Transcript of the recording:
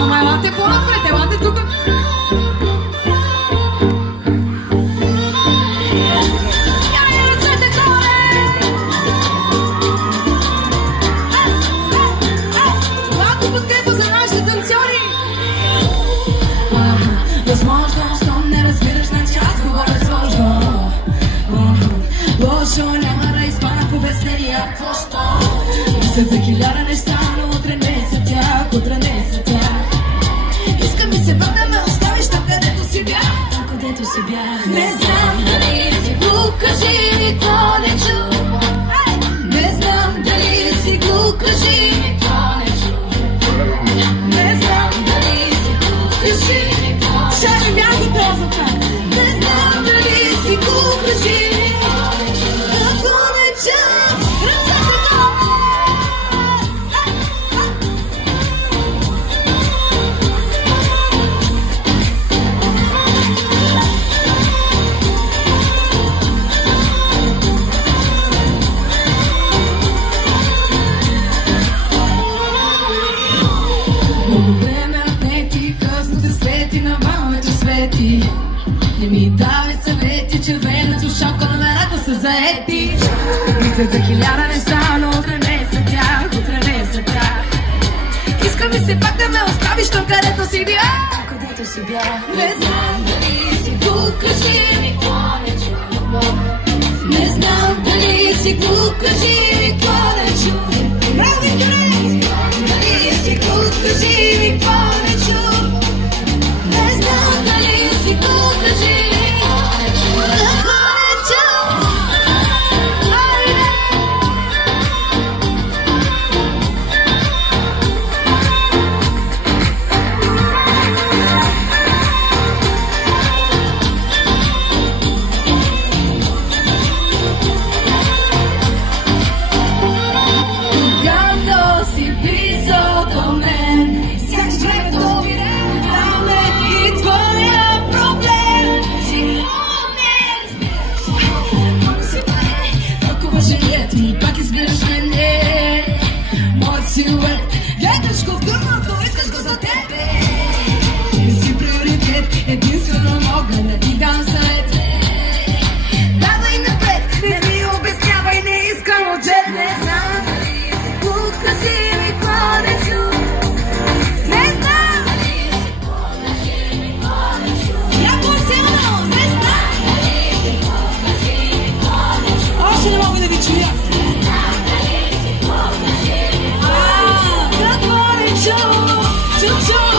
Ама елате по-напред, елате тук. Малко подкрепа за нашите танцори. Възможно, щом не разбираш, значи аз говоря сложно. Лошо, няма да изпадна в обяснения. Просто мисля за хиляда неща, но утре не са тях, утре не са тях. Искам ми се пак да ме оставиш там, където си бях. Там, където си бях. Не знам дали си глух, кажи ми, то не чу. Не знам дали си глух, кажи ми, то не чу. Не знам дали си глух, кажи ми, то не чу. Ще ми бях готова това. Не знам дали си глух, кажи ми, то не чу. Ако не чу. Ръцете горе. Време отнети, късно се свети, на мамето свети. Не ми давай съвети, червеното шапка номерата са заети. Мисля за хиляда неща, но утре не са тях, утре не са тях. Искам ми се пак да ме оставиш там, където си бях. Където си бях. Не знам дали си глух, кажи ми, то не чу. Не знам дали си глух, кажи ми, то не чу. Не знам дали си глух, кажи ми, то не чу. Не знам дали си глух, кажи ми, то не чу. Ако не чу. Когато си близо до мен, сякаш времето спираме и твоя проблем. Много си паре, толкова жилет и пак избираш мене. Моят силует, гледаш го в гърното, искаш го за тебе. Не си приоритет, единствено мога да ти дам съвет. Давай напред, не ми обяснявай, не искам отжет. Не знам дали си глух, кажи ми, то не чу. Не знам дали си глух, кажи ми, то не чу. Я по-силно, не знам дали си глух, кажи ми, то не чу. Още не мога да ви чуя. Не знам дали си глух, кажи ми, то не чу. Какво не чу? Чу-чу.